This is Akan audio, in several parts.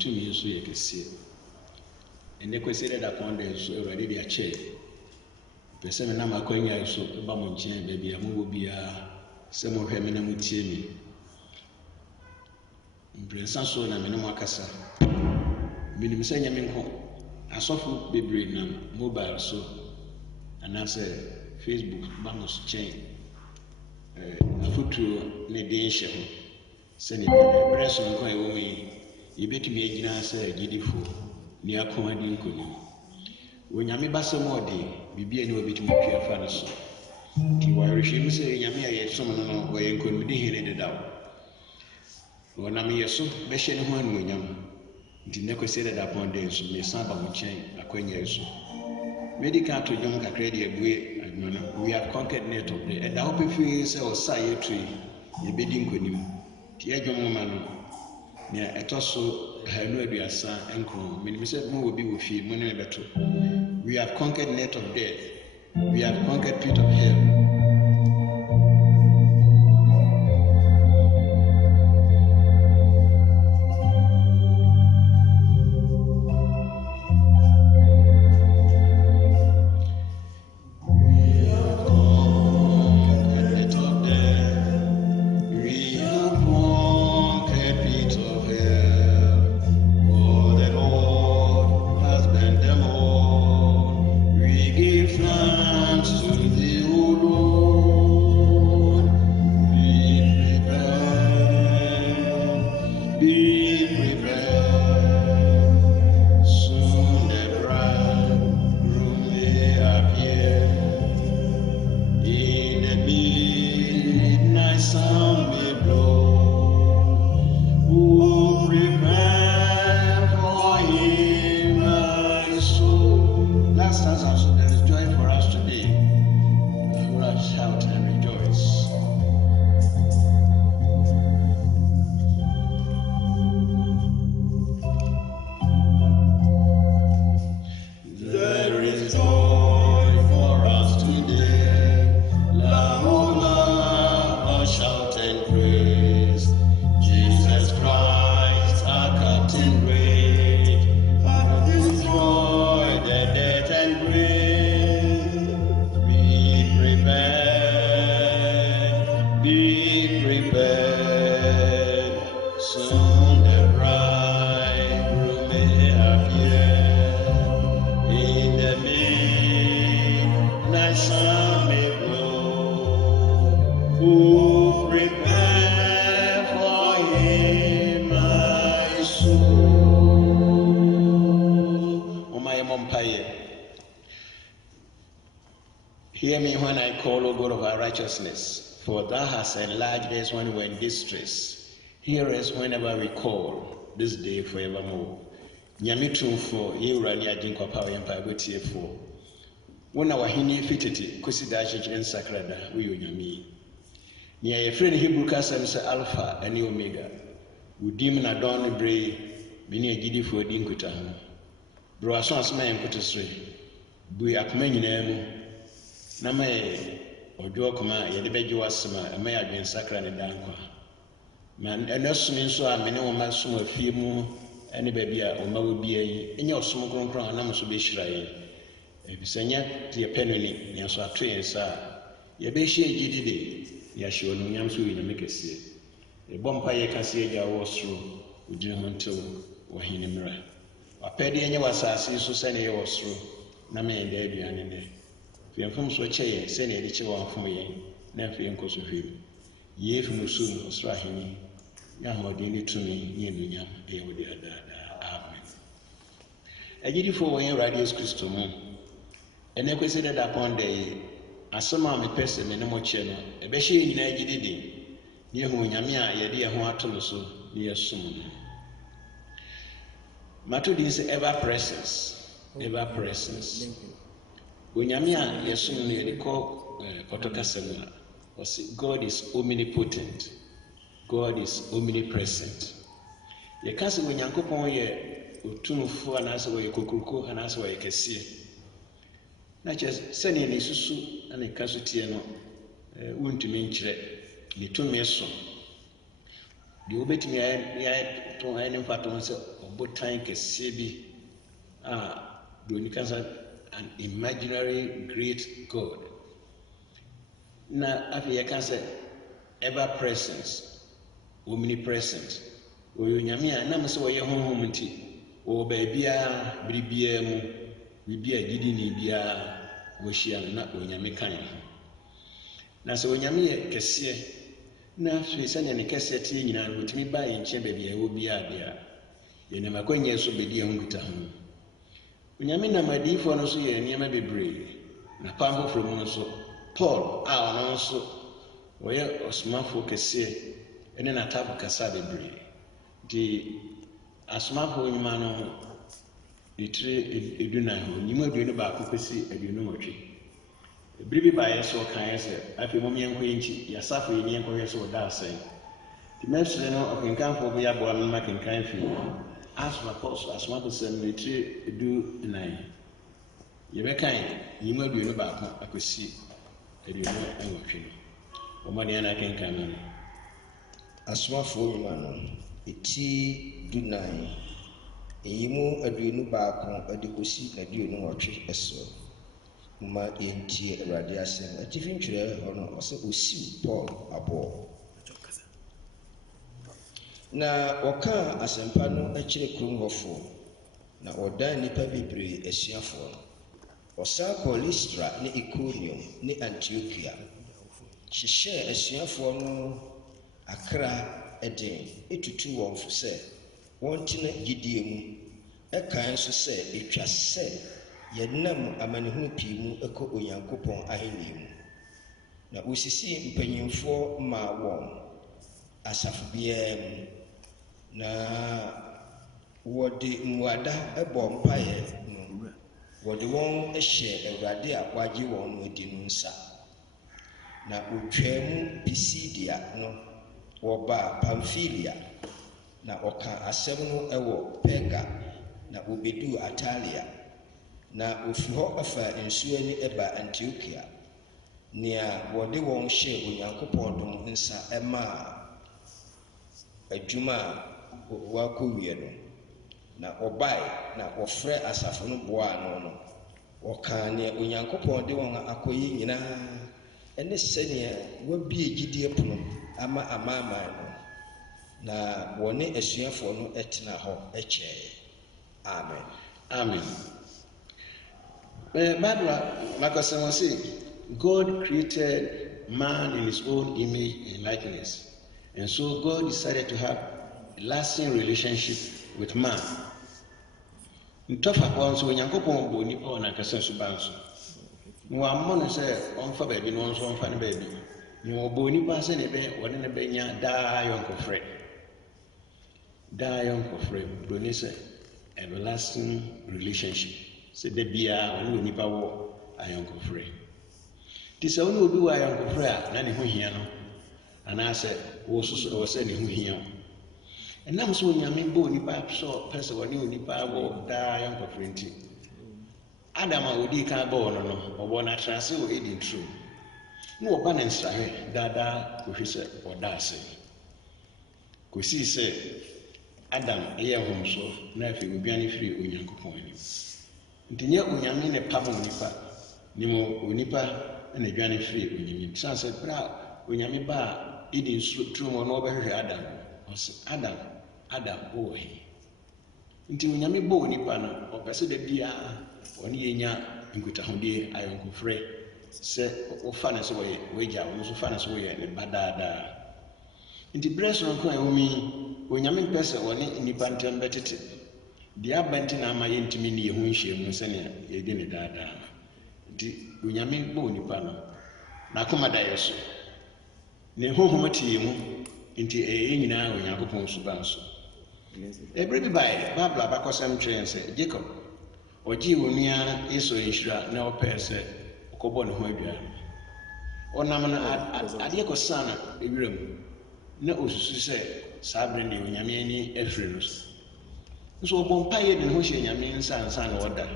to me so you can see. And they considered upon the so already their chair. The same number going out so about chain, baby, a move be some of them in a mutini. Prince so na minimum cassa. Minimum saying, I mean, a soft baby now, mobile so, and I say Facebook, Bamos chain. A foot to Nedation. Sending a press on my way. You bet me a say, Giddy4, near commanding Kunim. When Yami Bassamodi, be a new bit more careful. While she say, Yami, I summon where you could be headed out. When I'm here, so Beshan one William, the negotiated upon days, may Saba chain, a queen years. Medical to young credit, we have conquered net of the and I hope if you say, or say a tree, you bidding Kunim. The young man, near a tosso, her no dear son, and crew, many said more will be with you, money better. We have conquered net of death, we have conquered pit of hell. Hear me when I call, O God of our righteousness, for thou hast enlarged us when we were in distress. Hear us whenever we call, this day forevermore. Nyamitum for Urania Jinko Power Empire with you for. When our Hini fitted, Kusidash and Sacrada, we Yami. Near a friend Hebrew Casam say Alpha and Omega. Would demon adorn bray, many a giddy for Dinkutan. Bro, as soon as my impotusry, we akmeninem. Namae or Jokoma, Yadebejwasma, a may have been sacred and dankwa. Man, and no swimming so I may know my summer few more, any baby or ma be a in your smoke crown, numbers will be shy. If you say, dear penny, yes, so I train, sir. Yabeshi GDD, Yashu, no yams will make a see. A bumpire can see a was through, with Jim until Wahinimra. A peddy and was as so send a was through, Name and Debbie and there. From so chair, send a rich one for me, never in course of him. Ye from soon was rahini, young or dinner to me, yam, they would be amen. A giddy for a radius crystal moon. And I considered upon the as some army person in a more channel, a beshi in a giddy, near whom Yamia, Yadia Huatoloso, near soon. Matudin's ever presence, ever presence. When Yamia Yasun nearly call Potocasamula, God is omnipotent, God is omnipresent. Ye can't when Yankopon ye Utunufu and answer where you kukuko and answer where you can see. Not just sending a susu and a casualty, won't to mention the 2 meso. The obetimi ya to any faton say obotan kese bi do cancer an imaginary great God. Na afi can say ever present, omnipresent. Oyo nyame a na mse woye honhom nti o baabia biribia mu bibia gidi ni bia wo hia na onyame kan. Na se onyame ye kese na afi sanya ne kese tie nyina no timi ba ye nche baabia wo bia bia ye ne makonye so bedi ho nkuta ho. Onyame na madifo no so ye niam bebre na pambo from no so Paul a ono so woye osmafo kese ene na tabu kasa bebre di asmafo nyima no litire eduna ho nyima aduonu ba ko pesi aduonu nwotwe ebribi ba ye so kan ye se afi mo mienko yinchi ya safo ye mienko ye so da asen di mesre no okenkanfo bo ya bo am ma kenkan fi asmafo sem litire edu nine ye be kan nyima aduonu ba ko akosi aduonu nwotwe o ma ne na kenkan no asmafo nyima no eti dunai eyimu aduonu baako adikosi na aduonu nwotwe eso ma entie awurade asem atifi ntwere hono ose osi Paul abo na oka asempa no akire krum hofo na odan nipa bebre asuafo osako Listra ne Iconium ne Antiochia hyehyɛ asuafo no akra eden etutu wɔn fo sɛ wɔn tina gidie mu ɛkan so sɛ etwa sɛ yɛnam amanehunu pii mu ɛkɔ Onyankopɔn ahenni mu na osisi mpanyimfoɔ ma wɔn asafo biara mu na wɔde mmuada ɛbɔ mpaeɛ no wɔde wɔn ɛhyɛ Awurade a wagye wɔn no di no nsa na otwam Pisidia no wɔba Pamphylia na ɔka asɛm no ɛwɔ Perga na obedu Atalia na ofi hɔ afa nsuo ni ɛba Antiochia nea wɔde wɔn hyɛ Onyankopɔn dom nsa ɛma adwuma a wakɔwie no na ɔbae na wɔfrɛ asafo no boa no no wɔka nea Onyankopɔn de wɔn akɔyɛ nyinaa ɛne sɛnea wabie gyidie pono ama amaaman no na wɔne asuafoɔ no ɛtena hɔ ɛkyɛɛ. Amen. Amen. Bible, like I say, God created man in his own image and likeness. And so God decided to have a lasting relationship with man. Ntofa kwa nso Onyankopɔn bɔ nipa wɔ n'ankasa suban so. Na wɔamma no sɛ ɔmfa baabi na ɔnso ɔmfa ne baabi. Na wɔbɔ nipa sɛ ne bɛ wɔde ne bɛnya daa yɔnkɔfrɛ. Daa yɔnkɔfrɛ broni sɛ everlasting relationship. Sɛ da biara ɔne nipa wɔ ayɔnkɔfrɛ. Nti sɛ ɔne obi wɔ ayɔnkɔfrɛ a na ne ho hia no anaasɛ wɔsoso ɛwɔ sɛ ne ho hia wo. Ɛnam so Onyame bɔ nipa so pɛ sɛ ɔne nipa wɔ daa yɔnkɔfrɛ nti Adam a odi kan bɔ no no ɔbɔ na trase wɔ Eden tro na ɔba ne nsrahwɛ daadaa kɔhwɛ sɛ ɔda ase kɔsii sɛ Adam ɛyɛ homso na afei obiane firi Onyankopɔn anim nti nyɛ Onyame ne pam nipa ne mo onipa na adwane firi Onyame bisan sɛ bra Onyame ba a Eden tro mu na ɔbɛhwehwɛ Adam ɔsɛ Adam wɔ he nti Onyame bɔ nipa no ɔpɛ sɛ da biara ɔne yɛnya nkutahodie ayɔnkɔfrɛ sɛ wofa ne sɛ wɔagya wo nso fa ne sɛ woyɛ ne ba daadaa nti berɛ sononko a ɛwɔ mi Onyame mpɛ sɛ ɔne nipa ntam bɛtete deɛ aba nti na ama yɛntumi ne yɛho nhyiamu sɛnea yɛdi ne daadaa nti Onyame bɔ nipa no n'akoma da yɛ so ne honhom te yɛ mu nti ɛyɛ nyinaa Onyankopɔn suban so ɛberɛ bi baeɛ Bible abakɔsɛm kyerɛ sɛ Jacob ɔgye wɔ nua Esau nhyira na ɔpɛɛ sɛ ɔkɔbɔ ne ho aduane ɔnam no adeɛ kɔsaa na ewira mu na osusu sɛ saa bere ne Onyame ani afiri no so nso ɔbɔ mpaeɛ de ne ho hyɛ Nyame nsa na ɔda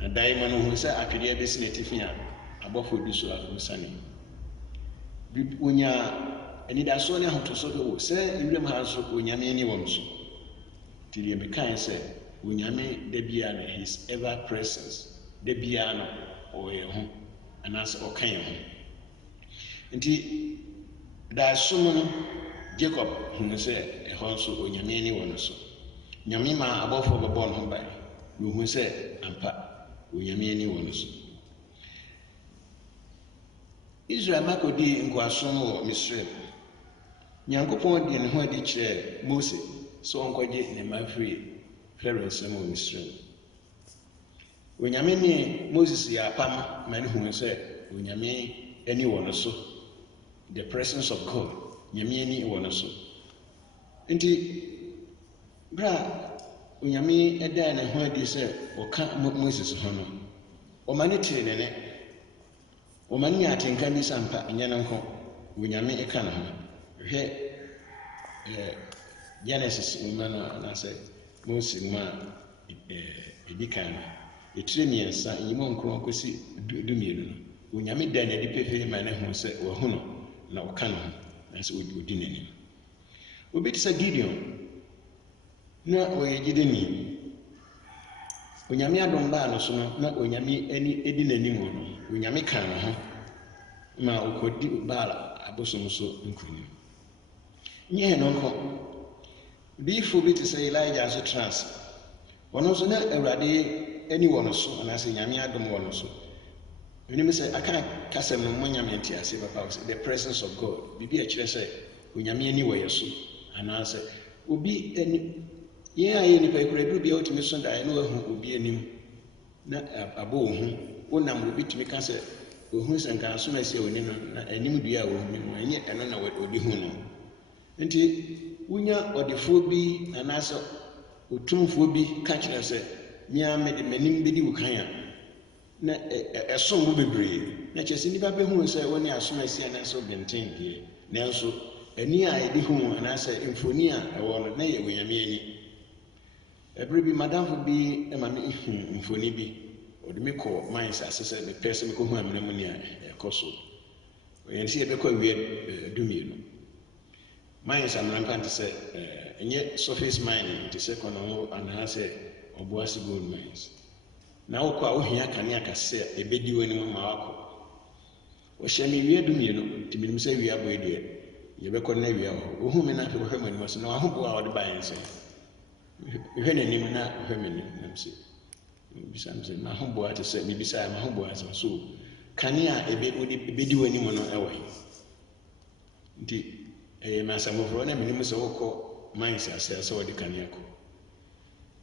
na dae ma no hu sɛ atwedeɛ bɛsi n'atifi a abɔfo di so a ɔnsane onya anidasoɔ ne ahotoso do wo sɛ ewuram ha nso onyame ani wɔ nso nti deɛ mekae sɛ onyame da biara no his ever presence da biara no ɔyɛ ho anaasɛ ɔka yɛn ho nti daasom no Jacob hunu sɛ ɛhɔ nso onyame ani wɔ no so nyame ma abɔfoɔ bɛbɔ no ho ban na ohu sɛ ampa onyame ani wɔ no so Israel makɔdi nkoasom wɔ Misraim Nyankopɔn de ne ho adi kyerɛ Mose sɛ ɔnkɔgye ne mma firi Farao nsam wɔ Misraim onyame ne Moses yɛ apam ma ne hu sɛ onyame ani wɔ no so the presence of God nyame ani wɔ no so nti bra onyame ɛda ne ho adi sɛ ɔka Moses ho no ɔma ne tiri ne ne ɔma ne atenka bi sampa nyɛ no nko onyame ɛka ne ho hwɛ Genesis nwoma no anaasɛ Mose nwoma ɛdi kan no ɛtire mmiɛnsa nyimu nkron kɔsi dumienu no onyame da n'adi pefee ma ne ho sɛ wahu no na ɔka ne ho na sɛ ɔdi n'anim obi te sɛ Gideon na ɔyɛ gyidini onyame adom baa no so no na onyame ani edi n'anim wɔ no onyame ka ne ho ma ɔkɔdi Baal abosom so nkunim nyɛ no nko diifo bi te sɛ Elijah so trans ɔno nso na Awurade ani wɔ no so anaasɛ nyame adom wɔ no so menim sɛ aka kasɛm no mo nyame nti ase papa sɛ the presence of God bibi a kyerɛ sɛ onyame ani wɔ yɛ so anaasɛ obi ani yɛn a yɛ nipa ekura bi a wotumi so daeɛ na wahu obi anim na abɔ wo ho wonam obi tumi ka sɛ ohun sɛ nka asom asi a wɔni no na anim dua a wɔhu no ɛnyɛ ɛno na wɔde hu no nti wonya ɔdefoɔ bi anaasɛ otumfoɔ bi ka kyerɛ sɛ mea mede m'anim bɛdi wo kan a na ɛsom bo bebree na kyerɛ sɛ nnipa bɛhu sɛ wɔne asom asi anaasɛ ɔbɛnten deɛ nanso ani a yɛde hu anaasɛ mfoni a ɛwɔ no na yɛ onyame ani ɛberɛ bi madamfo bi ma me hu mfoni bi ɔde me kɔ mines ase sɛ mepɛ sɛ mekɔhu amena mu ne a ɛkɔ so ɔyɛne sɛ yɛbɛkɔ awie dumienu mines amena mpa nte sɛ ɛnyɛ surface mine nte sɛ kɔnɔho anaasɛ ɔboase gold mines na wokɔ a wohia kanea kɛse a ɛbɛdi w'anim ma wakɔ ɔhyɛ me wie dumienu nti menim sɛ wie abɔ deɛ yɛbɛkɔ na wie hɔ ɔhu me no afei wɔhwɛ m'anim sɛ na wahoboa a wɔde baeɛ nsɛ mehwɛ n'anim na wɔhwɛ m'anim nam sɛ bisa me sɛ mahoboa te sɛ mebisa mahoboa sɛ so kanea a ɛbɛdi w'anim no ɛwɔ he nti ɛyɛ masɛm foforɔ na menim sɛ wokɔ mines ase sɛ wɔde kanea kɔ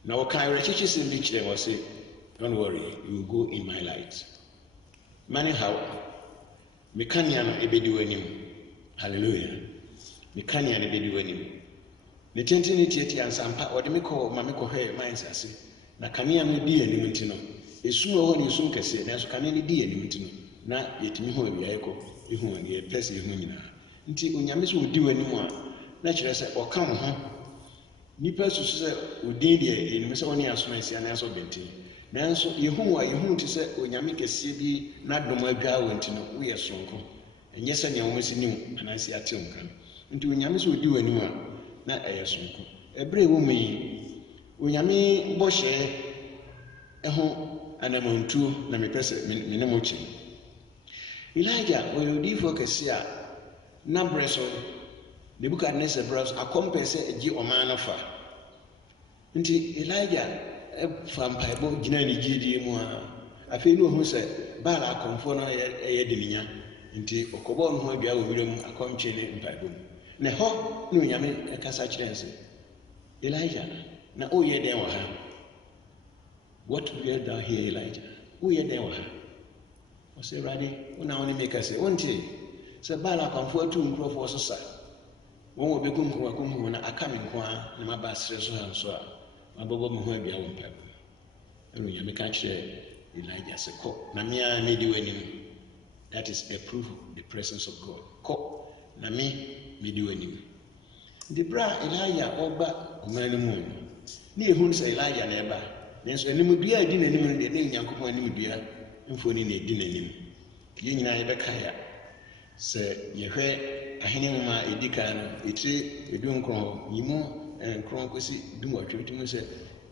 na wɔka awerɛkyekye sɛm bi kyerɛ wɔ sɛ don't worry you will go in my light mane how me kanea no ɛbɛdi w'anim hallelujah me kanea no ɛbɛdi w'anim ne tenten ne tietia nsampa ɔde me kɔ ma me kɔhwɛ mines ase na kanea no di anim nti no esum wɔ hɔ ne esum kɛseɛ nanso kanea no di anim nti no na yɛtumi ho awia yɛkɔ ehu ani yɛ pɛs ehu nyinaa nti onyame sɛ odi w'anim a na kyerɛ sɛ ɔka wo ho nipa susu sɛ odin deɛ enim sɛ wɔne asoma asi anaasɛ ɔbɛnten nanso yehu a yehu te sɛ onyame kɛseɛ bi n'adom adwa wɔ nti no woyɛ sonko ɛnyɛ sɛ nea wɔn si nim anaasɛ ate wo nka nti onyame sɛ odi w'anim a na ɛyɛ sonko ɛberɛ ɛwɔ mu yi onyame bɔhyɛ ɛho anamantuo na mepɛ sɛ me ne mo kyɛn Elijah ɔyɛ odiyifoɔ kɛse a n'abrɛ so Nebukadnessar brɛ so akɔmpɛ sɛ agye ɔman no fa nti Elijah ɛfa mpaebɔ gyina ne gyidie mu a afei ne ɔhu sɛ Baal akɔmfoɔ no ɛyɛ de nya nti ɔkɔbɔɔ no ho adua wɔ wura mu akɔntwe ne mpaebɔ mu na hɔ ne onyame ɛkasa kyerɛ sɛ Elijah na woyɛ dɛn wɔ ha what doest thou here Elijah woyɛ dɛn wɔ ha ɔsɛ Awurade wona wo ne me kɛsɛ wonte sɛ Baal akɔmfoɔ atu nkurɔfoɔ so sa wɔn wɔ bɛkunkum na aka me nko a na maba asrɛ so ha nso a mabɔbɔ me ho adua wɔ mpaebɔ ɛno onyame ka kyerɛ Elijah sɛ kɔ na me a medi w'anim that is a proof of the presence of God kɔ na me medi w'anim nti berɛ a Elijah ɔba ɔman no mu no ne yɛhu sɛ Elijah na ɛba nanso animdua a ɛdi n'anim no deɛ ne Onyankopɔn animdua mfoni na ɛdi n'anim yɛn nyinaa yɛbɛkae a sɛ yɛhwɛ ahene nwoma edi kan no etire edu nkron yimu nkron kosi dum otwetwem se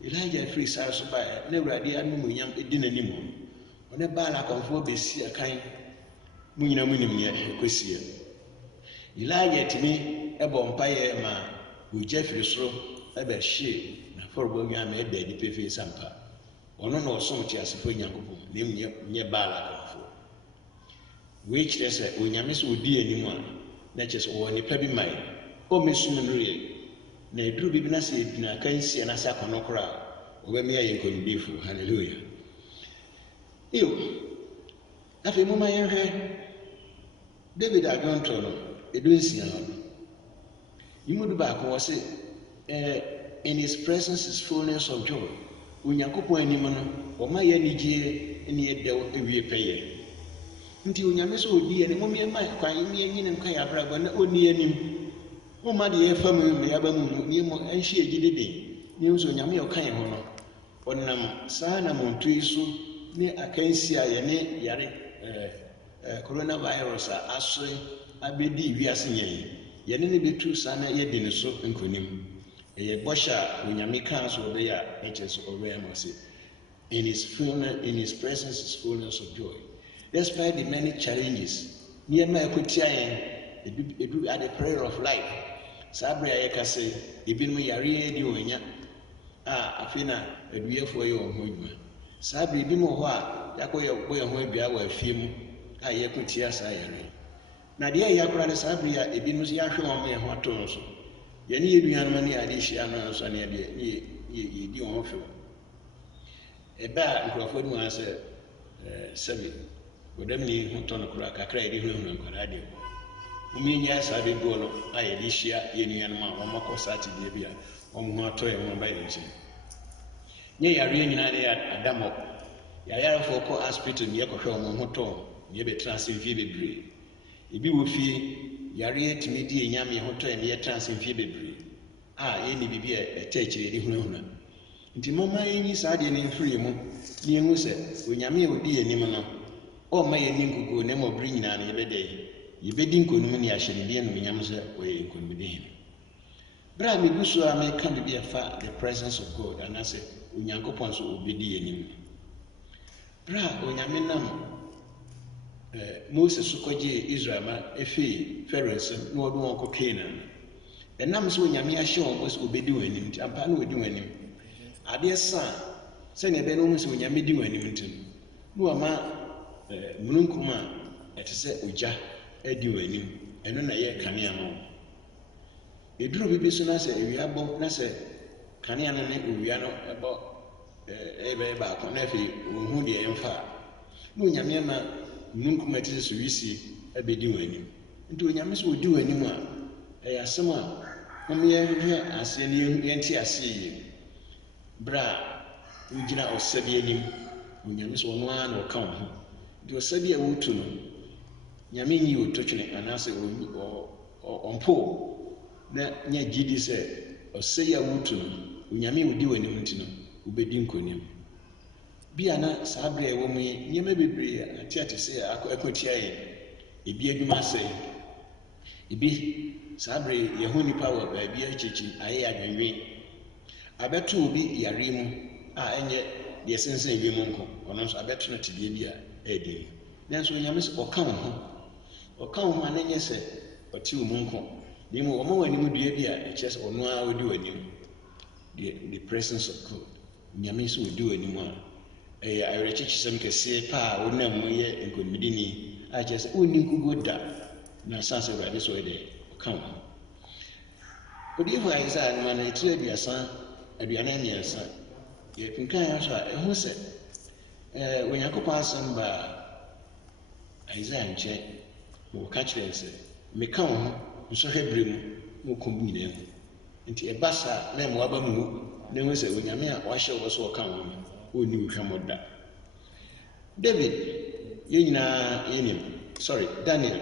Elijah free sar so ba na Awurade anum nyam edi nanim one baala konfo besi akan mu nyina mu nim ne kosie Elijah timi ebo mpaye ma ogya firi soro ebe hye na forbo nwa ma ebe di pefe sampa ono na osom ti asefo Nyankopɔn ne nye baala konfo which is onyame so odi anim a na kyes o nipa bi mai o mesum nure na eduru bi na se edina kan sia na sa kono kora obemi aye konbifo hallelujah iyo afi mo mayen hwe David agonto no edu nsia no yimudu ba ko wose in his presence is fullness of joy Onyankopɔn anim no o ma ye nigye ne edew ewie peye nti onyame so odi ene mo me ma kwan me nyine nkwa ya brabo na oni anim o ma de ye fam me ya ba mu ni mo enhye egidede ni so onyame yo kan ho no onam saa na montu isu ne akansi a ye ne yare coronavirus asore abedi wiase nyen ye ne betu saa na ye de ne so nkonim ye bosha onyame kan so be ya hs over say in his presence is fullness of joy. Despite the many challenges, near my Kutian, it at the prayer of life. Sabria Eka say, Ibn Yari Duenya, Afina, a dear for your home. Sabri Bimoa, Yakoya boy and way our film, I Yakutia Sayari. Nadia Yakran Sabria, Ibn Yashu on me and what also. Yanni Duanmani Adisha, son, ye do on film. A bad Crawford answer 7. Wodamni huntono kura kakra edi hunu nkara de uminya sabe golo ayedishia yenuan ma omako sati de bia omho atoye mo ba nchi nye yare nyina de adamo yayara fo ko hospital ne yekohwe omo hoto ne be transfer bebre ebi wo fie yare etimi di enyame hoto ne ye transfer bebre ye ni bibia etechire edi hunu nti mama yin saade ne mfiri mu ne ehu se onyame odi enim no o ma ye ninkugo ne mo bri nyina ne yebedi nkonum ne ahyerede no nyam se o ye nkonumde hin bra me gusu a me kan bibia fa the presence of God and say onyankopon so obedi enim bra onyame nam Moses so koje Israel ma efi Pharaoh no odo won ko Canaan enam so onyame ahye won Moses obedi wanim ti ampa no odi wanim ade sa se ne be no Moses onyame di wanim ntim no ama mununkuma etese oja edi wanim eno na ye kanea no eduru bibi so na se ewia bo na se kanea no ne ewia no ebo ebe ba ko na fi ohu de emfa no nyame ma mununkuma etese so wisi ebedi wanim nti onyame so odi wanim a asem a omiye hwe ase ne yenti ase yi bra ugina osabi anim onyame so ono a na oka ho do sabi a wutu no nyame nyi ototwene anase ompo na nya gidi se osei a wutu no onyame odi wanim ntino ubedi nkonim bia na sabre ewo mu nyeme bebre atiate se akotia ye ebi adwuma se ebi sabre ye ho nipa wa ba bia chichi aye adwenwe abeto obi yare mu enye de sense ebi mu nko ono so abeto na tibie bia edi nanso nyame se oka ho anenye se oti wo munko ni mu omo wani mu dua bia eche se ono a odi wani the presence of God nyame se odi wani mu a ayerechichi sem kese pa wonam mu ye nkonmidini a che se oni nkugoda na sanse Awurade so ede oka ho odi fu Isaiah no na etire aduasa aduana nyensa ye pinkan ya so a ehu se Onyankopɔn asɛm ba Isaiah nkyɛ wo ka kyerɛ sɛ meka wo ho nsɔhwɛ bere mu mo kom nyina ho nti ɛba sa na mo aba mu na ho sɛ onyame a wahyɛ wo so ɔka wo no onni wo hwɛ mo da David nyina Daniel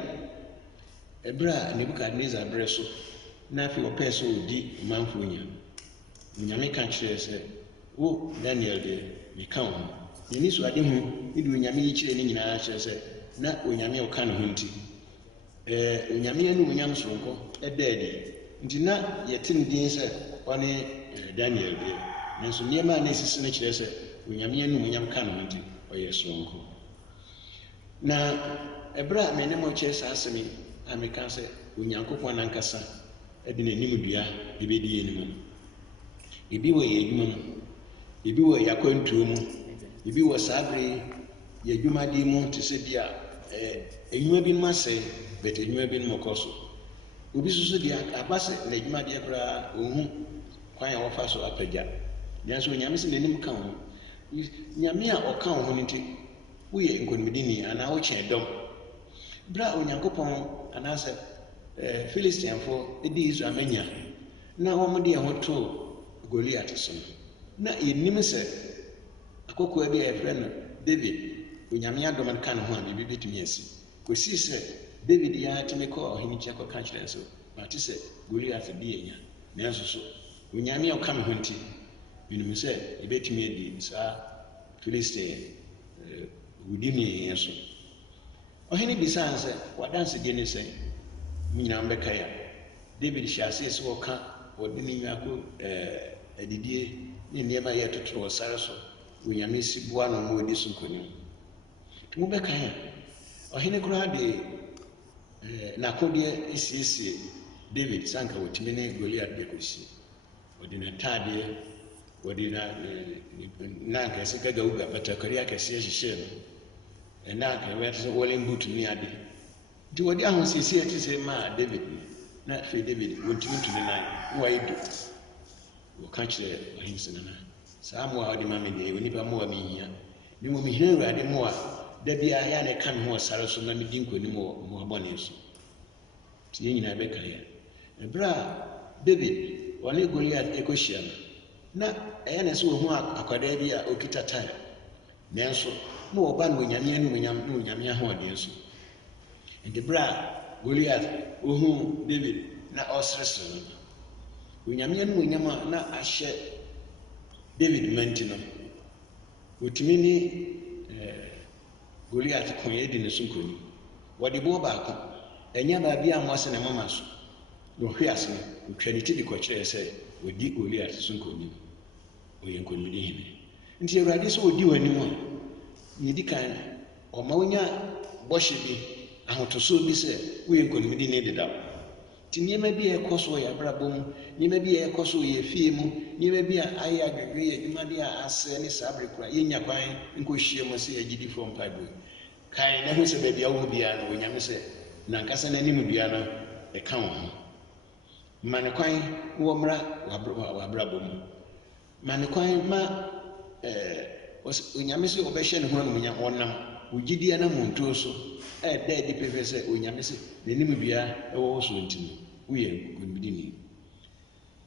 ebra Nebukadnezar brɛ so na afi ɔpɛ so odi manfo nya onyame ka kyerɛ sɛ wo Daniel de meka wo ho yeni so ade hu idu onyame yi kyerɛ ne nyinaa kyerɛ sɛ na onyame ɔka ne ho nti nyame anu nyam sonko ededi nti na yetim din sɛ ɔne Daniel bi nanso nneɛma na esisi no kyerɛ sɛ nyame anu nyam ka no nti ɔyɛ sonko na ɛbra me ne mo kyerɛ saa asɛm ameka sɛ onyankopɔn nankasa ɛde n'anim dua de bɛdi anim ebi wɔ yɛ adwuma mu ebi wɔ yɛ akwantuo mu ebi wɔ saa bere yɛ adwumadi mu te sɛ bi a enwuma bi mu asɛ bɛtɛ enwuma bi mu kɔ so obi soso deɛ aba sɛ n'adwumadeɛ koraa ohu kwan a wɔfa so apagya nanso nyame sɛ n'anim ka ho nyame a ɔka ho no nti woyɛ nkonimdini anaa wokyɛn dɔm bere a onyankopɔn anaasɛ Philistianfo edi Israel manya na wɔn de ɛho too Goliath so na yɛnim sɛ akɔkɔɔ bi a yɛfrɛ no David onyame adɔm ka ne ho a biribi bɛtumi asi kɔsii sɛ David yɛ atumi kɔ ɔhene nkyɛn kɔka kyerɛ so mate sɛ Goliath bi yɛnya nanso so onyame a ɔka me ho nti menim sɛ yɛbɛtumi adi saa Philistine wodi ne yɛn so ɔhene bisaa sɛ wadansedie ne sɛ nyinaa mbɛka ya David hyɛ ase sɛ wɔka wɔde ne nyako adidie ne nneɛma yɛ totoro wɔ sare so onyame si boa no ma wɔdi so nkonim mu bɛka ya ɔhene koraa de n'akodeɛ esiesie David sanka wɔtumi ne Goliath bɛkɔsi wɔde n'ataadeɛ wɔde na anka ɛsɛ gagawu apatakari akɛseɛ hyehyɛ no ɛna anka ɛwɛte sɛ wɔle mbutu ne ade nti wɔde ahosiesie ati sɛ maa David na afei David wɔntumi ntu ne nan na wayɛ do wɔka kyerɛ ɔhene sɛ nana saa mmoa a wɔde ma me deɛ onipa mmoa mehia ne mmom mehia Awurade mmoa da biara yɛ a na ɛka me ho wɔ sare so na medi nkonim wɔ mmoabɔne so nti yɛn nyinaa bɛka yɛ ɛberɛ a David ɔne Goliath ɛkɔhyia no na ɛyɛ na sɛ wɔhu akwadaa bi a ɔkita tae nanso na wɔba no onyame anum na onyame ahoɔden so nti berɛ a Goliath ɔhu David na ɔseresere no onyame anum a na ahyɛ David manti no wɔtumi ne Goliath ko yɛdi ne so nkoni wɔde boɔ baako ɛnyɛ baabi a mmɔse ne mama so na ɔhwe ase no ɔtwa ne ti de kɔkyerɛ sɛ wɔdi Goliath so nkoni ɔyɛ nkonimdi hene nti Awurade sɛ wɔdi w'anim a yɛdi kan ɔma wonya bɔhyɛ bi ahotosoɔ bi sɛ woyɛ nkonimdi ne dedaw nti nneɛma bi a ɛkɔ so wɔ yɛ abrabɔ mu nneɛma bi a ɛkɔ so wɔ yɛ fie mu nneɛma bi a ayɛ adwedwe yɛ adwumade a asɛ ne saa bere kora yɛnya kwan nkɔhyia mu sɛ yɛagyidifoɔ mpaebɔ kae na ho sɛ baabi a wɔ biara no onyame sɛ nankasa n'anim dua no ɛka wo ho ma ne kwan wɔ mmra w'abrabɔ mu ma ne kwan ma onyame sɛ ɔbɛhyɛ ne ho no ɔnam wogyidie na montuo so ɛda adi pɛpɛ sɛ onyame sɛ n'anim dua ɛwɔ wo so nti no woyɛ nkonimdini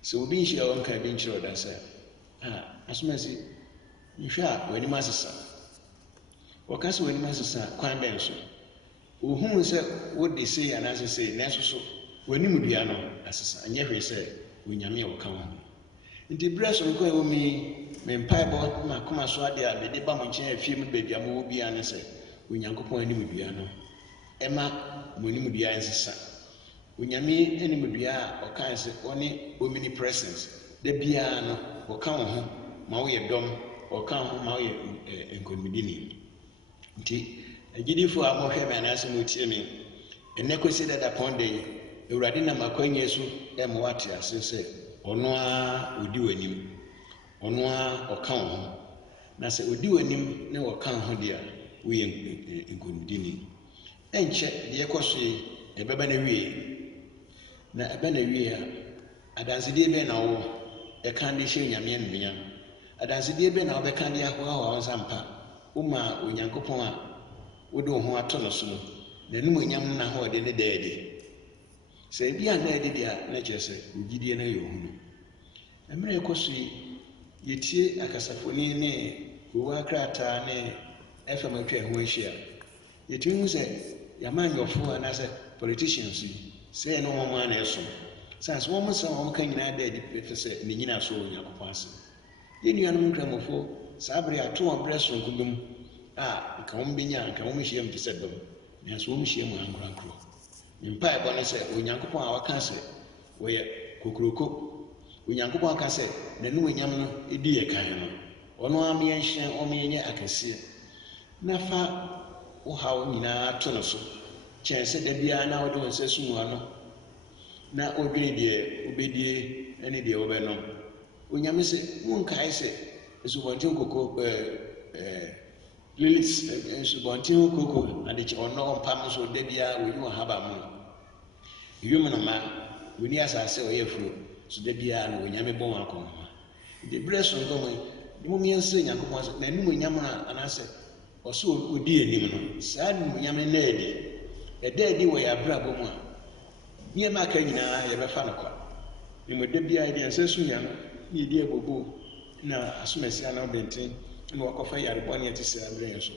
sɛ obi nhyia wɔ nka bi nkyerɛ ɔda sɛ asomasi nhwɛ a w'anim asesa wɔka sɛ w'anim asesa kwan bɛn so ohun sɛ wode sei anaasɛ sei nanso so w'anim dua no asesa anyɛ hwee sɛ onyame a wɔka ho nti berɛ so nkɔ ɛwɔ me mpaebɔ ma koma so ade a mede ba mo nkyɛn afie mu baabi a mowɔ biara ne sɛ onyankopɔn anim dua no ɛma mo anim dua nsesa onyame anim dua a ɔkae sɛ ɔne omnipresence da biara no ɔka wo ho ma woyɛ dɔm ɔka wo ho ma woyɛ nkonimdini nti agyidifoɔ a mohwɛ me anaasɛ motie me ɛnnɛ kɔsi dada pɔn de Awurade nam akwanya so ɛma woate ase sɛ ɔno a ɔdi w'anim ɔno a ɔka wo ho na sɛ ɔdi w'anim na wɔka wo ho deɛ a woyɛ nkonimdini ɛnkyɛ deɛ ɛkɔ so yi ɛbɛba na wie na ɛbɛ na wie a adansedie bɛn na wowɔ ɛka de hyɛ Nyame anuonyam adansedie bɛn na wobɛka de ahoahoa wo nsa mpa woma Onyankopɔn a wode wo ho ato no so no n'anim onyam na ahoɔden ne daadi sɛ ebi a na ɛde deɛ a na kyerɛ sɛ wogyidie no yɛ ohunu mmerɛ ɛkɔ so yi yɛtie akasafoni ne owa krataa ne FM atwa ho ahyia yɛtumi hu sɛ yɛamanyɔfoɔ anaasɛ politicians yi sɛ no wɔn ana ɛso sɛ wɔn sɛ wɔn ka nyinaa da adi pɛfɛ sɛ ne nyina so wɔ Onyankopɔn ase yɛn nuanom nkramofo saa bere ato wɔn brɛ sonko bi mu a nka wɔn bɛnya nka wɔn hyia mu te sɛ dɔm nanso wɔn hyia mu ankorankorɔ mpaebɔ no sɛ onyankopɔn a waka sɛ wɔyɛ kokuroko onyankopɔn aka sɛ n'anuonyam no ɛdi yɛ kan no ɔno ara yɛnhyɛ ɔmo yɛnyɛ akɛseɛ na fa wo haw nyinaa to no so kyɛn sɛ da biara na wode wo nsa sum ano na odwene deɛ wobɛdie ne deɛ wobɛnom onyame sɛ monkae sɛ asubɔnten koko lilis asubɔnten koko adekyɛ ɔno ɔmpam so da biara wɔyi wɔ haba mu ewiem no ma wɔni asase ɔyɛ afuro so da biara no onyame bɔ wɔn akɔnhoma de berɛ so nkɔmɔ mmom yɛnsɛ nyankopɔn sɛ n'anim onyam no anaasɛ ɔsɛ ɔdi anim no saa onyam no na adi ɛda adi wɔ yɛ abrabɔ mu a nneɛma aka nyinaa yɛbɛfa no kwa mmom da biara yɛde nsa so nya no ne yɛdi abobo na asomasi ana ɔbɛnten na wɔkɔfa yarebɔne ɛte sɛ aberɛ yɛn so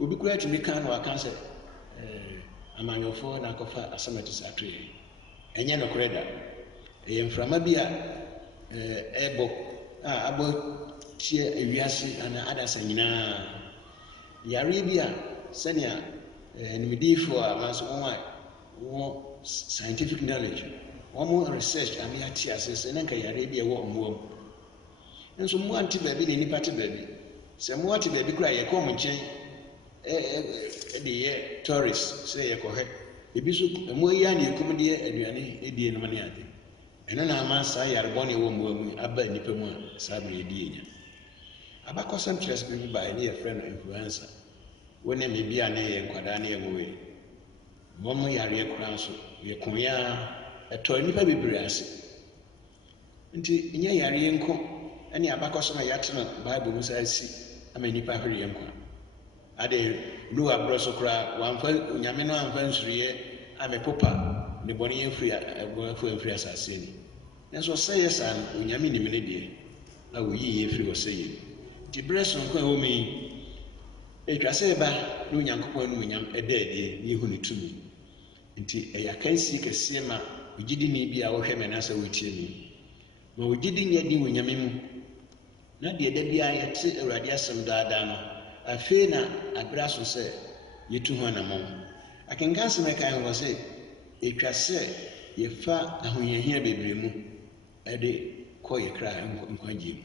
obi kura atumi ka na waka sɛ amanyɔfoɔ na akɔfa asɛm ɛte sɛ ato yɛ ɛnyɛ nokorɛ da ɛyɛ mframa bi a ɛbɔ a abɔ tie ewiase ana adasa nyinaa yare bi a sɛnea nimdiifoɔ a manso wɔn scientific knowledge wɔn research ame ate ase sɛ ne nka yare bi ɛwɔ mmoa mu nso mmoa nte baabi na nipa te baabi sɛ mmoa te baabi kora yɛkɔ mo nkyɛn ɛde yɛ tourist sɛ yɛkɔhɛ ebi so mmoa yi a na yɛkum deɛ aduane ɛdie nom ne ade ɛno na ama saa yarebɔne ɛwɔ mmoa mu aba nipa mu a saa bere yɛdie nya abakɔsɛm kyerɛ sɛ bi baeɛ ne yɛfrɛ no influenza wɔne me bi a ne yɛ nkwadaa ne yɛwɔ yi wɔn yareɛ koraa nso yɛko ya ɛtɔ nipa bebree ase nti nyɛ yareɛ nko ɛne abakɔsɛm a yɛatena bible mu saa si ama nipa hwere yɛn nkwa ade Noa brɛ so koraa wamfa onyame no amfa nsuriɛ amepopa ne bɔne yɛmfiri ɛbɔnefo asase ani nanso ɔsɛeɛ saa no onyame nim ne deɛ a wɔyii yɛmfiri ɔsɛeɛ nti berɛ sonko a ɛwɔ mu yi ɛtwa sɛ ɛba na onyankopɔn no onyam ɛda adie ne yɛhu ne tumi nti ɛyɛ akansie kɛseɛ ma ogyidini bi a wɔhwɛ me na sɛ wɔtie me ma ogyidi nyɛ di wɔ nyame mu na deɛ da biara yɛte awurade asɛm daadaa no afei na abrɛ so sɛ yɛtu ho anammɔn akenka asɛm ɛkae wɔ sɛ ɛtwa sɛ yɛfa ahohiahia bebree mu ɛde kɔ yɛ kra nkwagye mu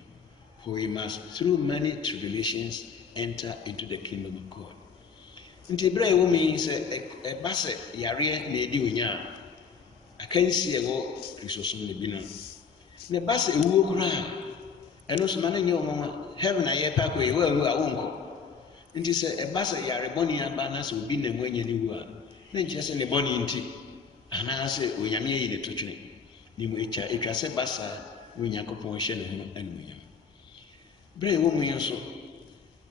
for we must through many tribulations enter into the kingdom of God nti berɛ ɛwɔ mu yi sɛ ɛba sɛ yareɛ na ɛdi onya a akansi ɛwɔ kristosom no bi no na ɛba sɛ ɛwuo koraa ɛno so ma no nyɛ ɔmɔma heaven a yɛpɛ akɔ yɛwɔ awu a wonkɔ nti sɛ ɛba sɛ yarebɔne aba na sɛ obi nam anya ne wu a na nkyerɛ sɛ ne bɔne nti anaasɛ onyame ayi ne to twene ne mu ɛtwa sɛ ba saa na onyankopɔn hyɛ ne ho anuonyam berɛ ɛwɔ mu yi nso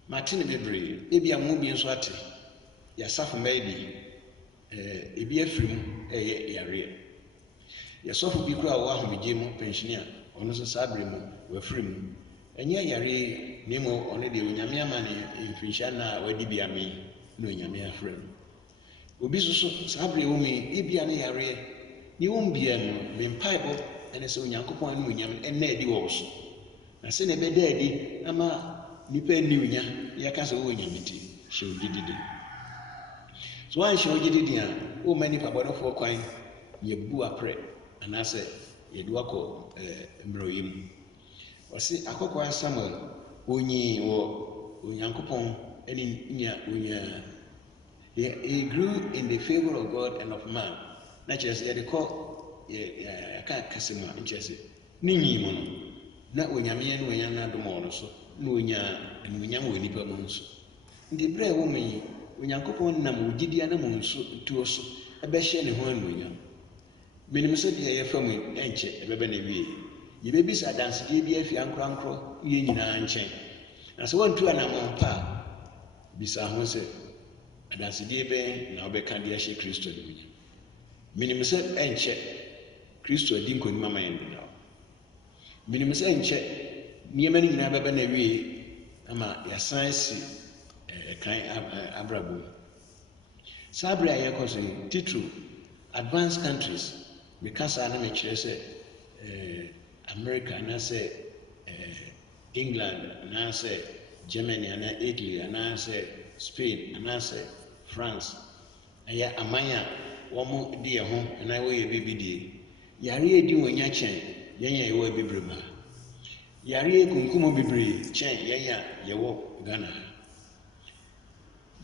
mate ne bebree ebi a mo bi nso ate yɛasafo mmaa bi ebi afiri mu ɛyɛ yareɛ yɛsɔfo bi koraa a wɔwɔ ahomegye mu penhyini a ɔno nso saa bere mu wafiri mu ɛnyɛ yareɛ ne mu ɔno deɛ onyame ama ne mfirinhyia na a wadi bi ame na onyame afrɛ no obi nso so saa bere wɔ mu yi ebia ne yareɛ ne wɔn bia no me mpaebɔ ɛne sɛ onyankopɔn ne onyame ɛna adi wɔ wo so na sɛ ne bɛda adi ama nipa ani onya yɛka sɛ wɔwɔ nyame ti hyɛ wo gyididi so wanhyɛ wo gyididi a wɔma nipa bɔnefoɔ kwan yɛbu aprɛ anaasɛ yɛde wakɔ mmerɛyɛ mu ɔse akɔkɔa Samuel onyii wɔ onyankopɔn ɛne nya onyaa he grew in the favor of God and of man na kyerɛ sɛ yɛde kɔ yɛka kɛse mu a nkyerɛ sɛ ne nyii mu no na onyame no onyam no adom wɔ no so na onyaa anuonyam wɔ nipa mu nso nti berɛ a ɛwɔ mu yi onyankopɔn nam wo gyidi ana mu nso tuo so ɛbɛhyɛ ne ho anuonyam menim sɛ deɛ yɛfa mu ɛnkyɛ ɛbɛbɛ na wie yɛbɛbisa adansedeɛ bi afi ankorankorɔ yɛ nyinaa nkyɛn na sɛ wɔntu anammɔn pa a bisa ho sɛ adansedeɛ bɛn na wobɛka de ahyɛ kristo no mu menim sɛ ɛnkyɛ kristo adi nkonim ama yɛn dedaw menim sɛ ɛnkyɛ nneɛma no nyinaa bɛbɛ na wie ama yɛasan asi ɛkan abrabɔ mu saa bere a yɛkɔ so yi titiri advanced countries meka saa na mekyerɛ sɛ America anaasɛ England anaasɛ Germany anaa Italy anaasɛ Spain anaasɛ France ɛyɛ aman a wɔn di ho na wɔyɛ bibi die yare edi wɔn nya kyɛn yɛn a yɛwɔ bibire mu yare kunkum bebree kyɛn yɛn a yɛwɔ Ghana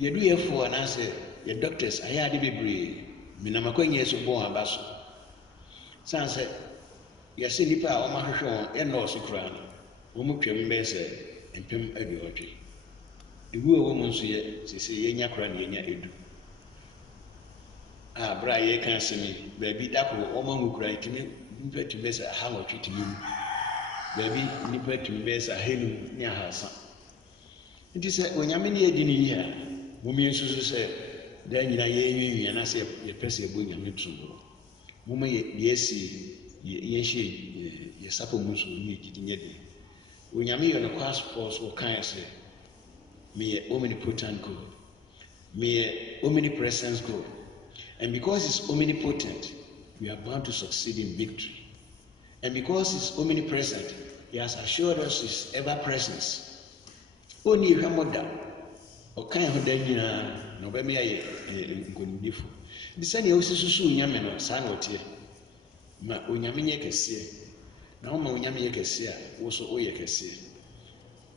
yɛdu yɛfo anaasɛ yɛ doctors ayɛ ade bebree menam akɔnyɛ so bɔn aba so san sɛ yɛsɛ nipa a wɔn ahwehwɛ wɔn ɛnɔɔso koraa no wɔn twɛm bɛyɛ sɛ mpem aduɔtwe ewu a wɔn nso yɛ sese yɛnya koraa na yɛnya edu a bra yɛ kan se ni baabi dako wɔn ahu koraa ntumi nipa tumi bɛyɛ sɛ aha wɔtwe tumi mu baabi nipa tumi bɛyɛ sɛ ahenum ne ahasa nti sɛ onyame ne yɛdi ne yie a wɔn nso so sɛ daa nyinaa yɛnwiinwii anaasɛ yɛpɛ sɛ yɛbɔ nyame to wɔn yɛ esi yɛnhyɛ yɛsapa mu nso ne yɛgyidi nyɛ de onyame yɛ no kwasopɔ so wɔkan sɛ meyɛ omnipotent God meyɛ omnipresence God and because he's omnipotent we are bound to succeed in victory and because he's omnipresent he has assured us his ever presence ɔni ehwɛ mo da ɔkan ho da nyinaa na ɔbɛma yɛ nkonimdifo nti sɛnea wosi susu onyame no saa na ɔteɛ ma onyame yɛ kɛseɛ na woma onyame yɛ kɛseɛ a wo so woyɛ kɛseɛ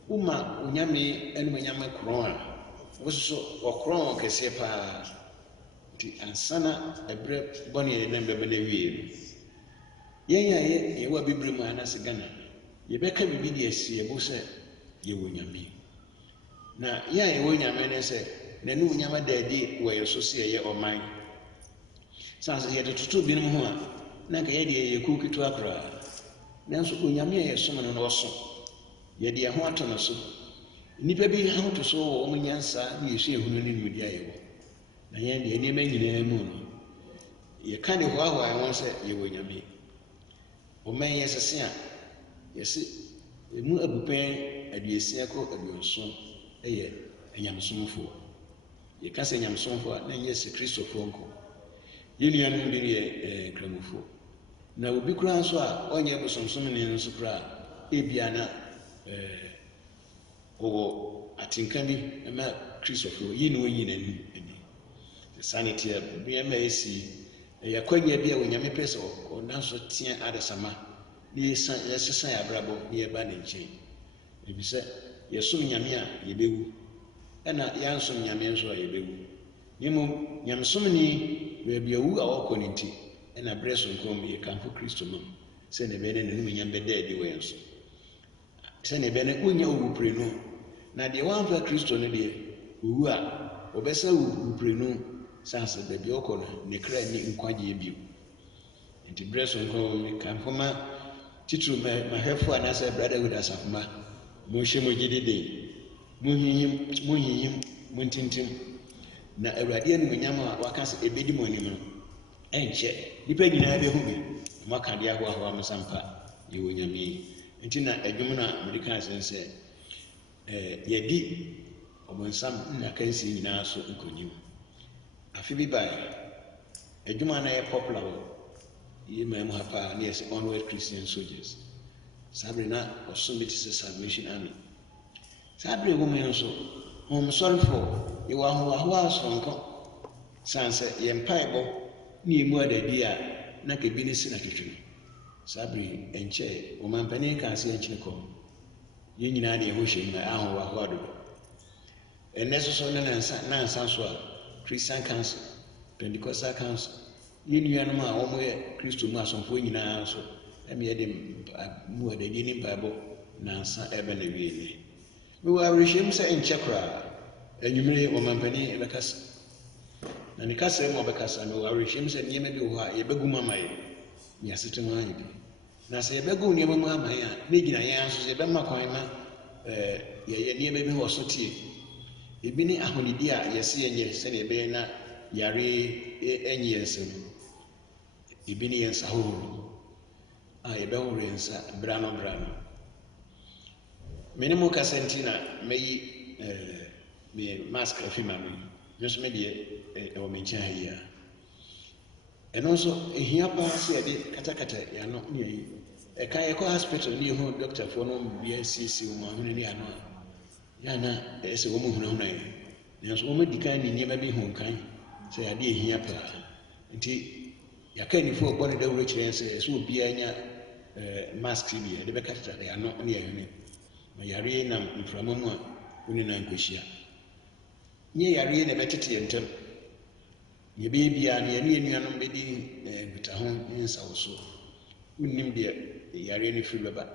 woma onyame anom onyame korɔn a wo so ɔkorɔn kɛseɛ paa nti ansa na ɛberɛ bɔne yɛ nam bɛbɛ no awie no yɛn a yɛwɔ abibire mu anaasɛ Ghana yɛbɛka biribi de asi yɛbo sɛ yɛwɔ nyame na yɛn a yɛwɔ nyame ne sɛ n'anom onyame da adi wɔ yɛ so sɛ yɛyɛ ɔman san sɛ yɛde toto binom ho a na nka yɛde yɛ kuw ketewa koraa nanso onyame a yɛsom no na ɔso yɛde yɛn ho ato no so nnipa bi ho to so wɔ wɔn nyansa ne yɛsua ehunu ne nimudi a yɛwɔ na yɛn deɛ nneɛma nyinaa mu no yɛka ne hoahoa wɔn sɛ yɛwɔ nyame ɔman yɛ sese a yɛse emu abupɛn 60 kɔ 70 ɛyɛ anyamesomfoɔ yɛka sɛ anyamesomfoɔ a na nyɛ sɛ kristofoɔ nko yɛn nuanom bi yɛ kramofoɔ na obi koraa nso a ɔnyɛ bosomsom ne nso koraa ebia na ɔwɔ atenka bi ma kristofoɔ yi na ɔnyi n'anim ani saa ne tia nneɛma esi ɛyɛ akwanya bi a onyame pɛ sɛ ɔnam so teɛ adesama ne yɛsesa yɛ abrabɔ ne yɛba ne nkyɛn ebi sɛ yɛsom nyame a yɛbɛwu ɛna yɛansom nyame nso a yɛbɛwu ne mmom nyamesom ni baabi awu a wɔkɔ ne nti ɛna berɛ so nkɔm yɛkamfo kristo mam sɛne ɛbɛyɛ ne nanom nyam bɛda adi wɔ yɛn so sɛne ɛbɛyɛ ne wonya owupire no na deɛ wɔamfa kristo no deɛ owu a wɔbɛsa owupire no san sɛ baabi ɔkɔ no ne kra ni nkwagyeɛ bio nti berɛ so nkɔm kamfo ma titiri mahwɛfo anaasɛ brotherhood asafoma monhyɛ mo gye deden monhinyim montintim na awurade animuonyam a waka sɛ ɛbɛdi mo anim no ɛnkyɛ nnipa nyinaa bɛhu bi na moaka deɛ ahoahoa mo sampa yɛwɔ nyame yi nti na adwom no a mede kaa sɛ yɛdi ɔbɔnsam na akansie nyinaa so nkɔnyim afe bi bae adwuma na yɛ popular wɔ yɛma mu ha paa ne yɛsɛ onward Christian soldiers saa bere na ɔsom bi te sɛ Salvation Army saa bere wɔ mu yi nso homsɔrefoɔ yɛwɔ ahoahoa asoronko san sɛ yɛn mpaebɔ ne yɛmu adadi a na nka bi ne si na twetwe no saa bere ɛnkyɛ ɔmampanin kaa sɛ yɛnkyene kɔm yɛn nyinaa de yɛn ho hyɛ mu na ahoahoa dodo ɛnnɛ soso ne nansa so a Christian Council Pentecostal Council yɛn nuanom a wɔn yɛ kristo mu asomfoɔ nyinaa nso ɛmi yɛde mu adadi ne mpaebɔ nansa ɛbɛ na wie ne mewɔ awerɛhyɛm sɛ nkyɛ koraa anwummere ɔmampanin bɛkasa na ne kasa mu ɔbɛkasa mewɔ awerɛhyɛm sɛ nneɛma bi wɔ hɔ a yɛbɛgu mu ama yɛn ne asetena mu ayɛ bi na sɛ yɛbɛgu nneɛma mu ama yɛn a ne gyina yɛn nso sɛ yɛbɛma kwan ma yɛyɛ nneɛma bi wɔ so tie ebi ne ahonidi a yɛse yɛnyɛ sɛdeɛ ɛbɛyɛ na yare ɛnyi yɛn nsam ebi ne yɛn nsa hohoro a yɛbɛhohoro yɛn nsa bra no mene mu kasa nti na mɛyi me mask afi ma me nso me deɛ ɛwɔ me nkyɛn ha yi a ɛno nso ehia paa sɛ yɛde katakata yɛano ne yɛyi ɛka yɛkɔ hospital ne yɛhu doctorfoɔ no bia siesie wɔn ahono ne ano a yɛana ɛsɛ wɔn hunahuna yɛn nanso wɔn di kan ne nneɛma bi ho nkan sɛ yɛade ehia paa nti yakanifo bɔ ne dawuro kyerɛ sɛ so obi anya mask bi de bɛka tata ya no ne yɛhwene ma yare nam mframa mu a woni na nkohyia nye yare ne bɛtete yɛntam yɛbɛyɛ bia ne yɛne yɛnuanom bɛdi buta ho nsawo so wonnim deɛ yare no firi bɛba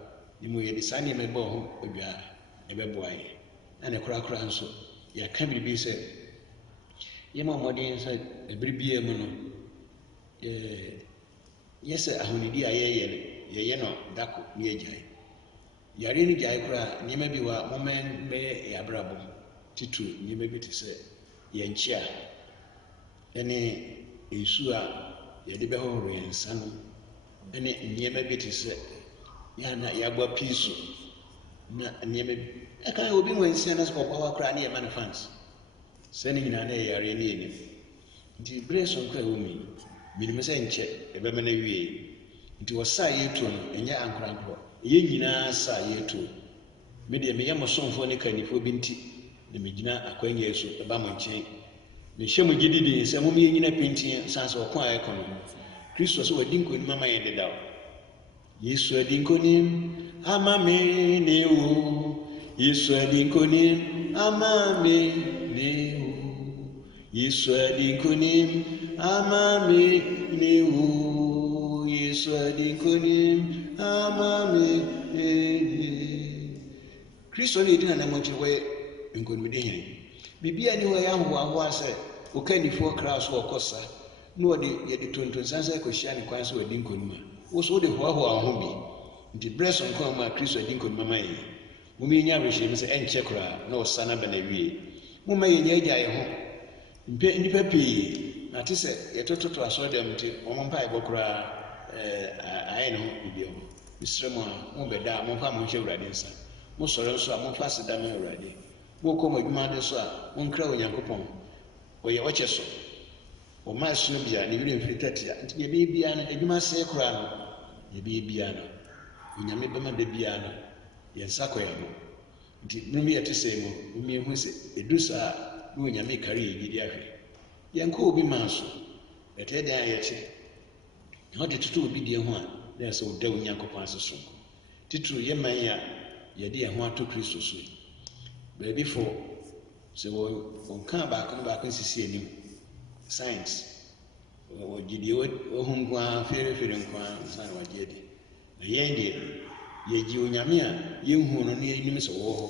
ne mu yɛde saa nneɛma bɔ ho adwaa ɛbɛboa yɛ na ne korakora nso yɛaka biribi sɛ yɛma mmɔden sɛ ɛbere bia mu no yɛ sɛ ahonidi a yɛyɛ no dako ne yɛgyae yare no gyae koraa nneɛma bi wɔ a moma bɛyɛ yɛabrabɔ titiri nneɛma bi te sɛ yɛnkyea ɛne nsuo a yɛde bɛhohoro yɛn nsa no ɛne nneɛma bi te sɛ yɛana yɛaboa pii so na nneɛma bi ɛka obi wɔ nsia no sɛ ɔkɔwa koraa ne yɛma no fans sɛ ne nyinaa na ɛyɛ yare ne yɛnim nti berɛ sonko a ɛwɔ mu yi menim sɛ nkyɛ ɛbɛma no awie nti wɔsaa yɛtuo no ɛnyɛ ankorankorɔ ɛyɛ nyinaa saa yɛtuo medeɛ meyɛ mo somfoɔ ne kannifoɔ bi nti na megyina akwanya so ɛba mo nkyɛn mehyɛ mo gye didi sɛ mom yɛnyina pintin san sɛ ɔko a ɛkɔ no kristo sɛ wadi nkonim ama yɛ dedaw yesu adi nkonim ama me ne wo yesu adi nkonim ama me ne wo yesu adi nkonim ama me ne wo yesu adi nkonim ama me ne kristo ne ɛdi nanam nkyerɛ wɔyɛ nkonimdi hene bibia ni hɔ yɛ ahohoahoa sɛ ɔkannifoɔ kra so ɔkɔ sa na yɛde tontonsan sɛ kɔhyia ne kwan sɛ wɔadi nkonim a wo so wode hoahoa ho bi nti berɛ sonko mu a kristo adi nkonim ama yɛ mom yɛnya awerɛhyɛmu sɛ ɛnkyɛ koraa na ɔsa no aba na wie momma yɛnya agya yɛ ho nnipa pii na te sɛ yɛtototo asɔredɛm nti ɔmo mpa ɛbɔ koraa ayɛ ne ho bibia ho mesrɛ mu a mobɛda a momfa monhwɛ awurade nsa mosɔre nso a momfa aseda me awurade mokɔ mo adwuma de so a monkra onyankopɔn ɔyɛ ɔkyɛ so ɔma ɛsono bia ne werɛ mfiri tatia nti yɛbɛyɛ biara no adwuma sɛe koraa no yɛbɛyɛ biara no onyame bɛma da biara no yɛnsa kɔ yɛn ho nti nom yɛte sɛ mu momiehu sɛ ɛdu saa na onyame kare yɛ gyidi ahwɛ yɛnkɔ obi ma so ɛtɛ dan a yɛkye na ɔde toto obi deɛ ho a na ɛsɛ woda onyankopɔn ase so titiri yɛman yi a yɛde yɛn ho ato kristo so yi baabi fo sɛ wɔnka baako nsisi anim science wɔgye deɛ wɔhu nko a ferefere nko a nsa na wɔgye adi na yɛn deɛ yɛgye onyame a yɛnhu no ne yɛnim sɛ wɔwɔ hɔ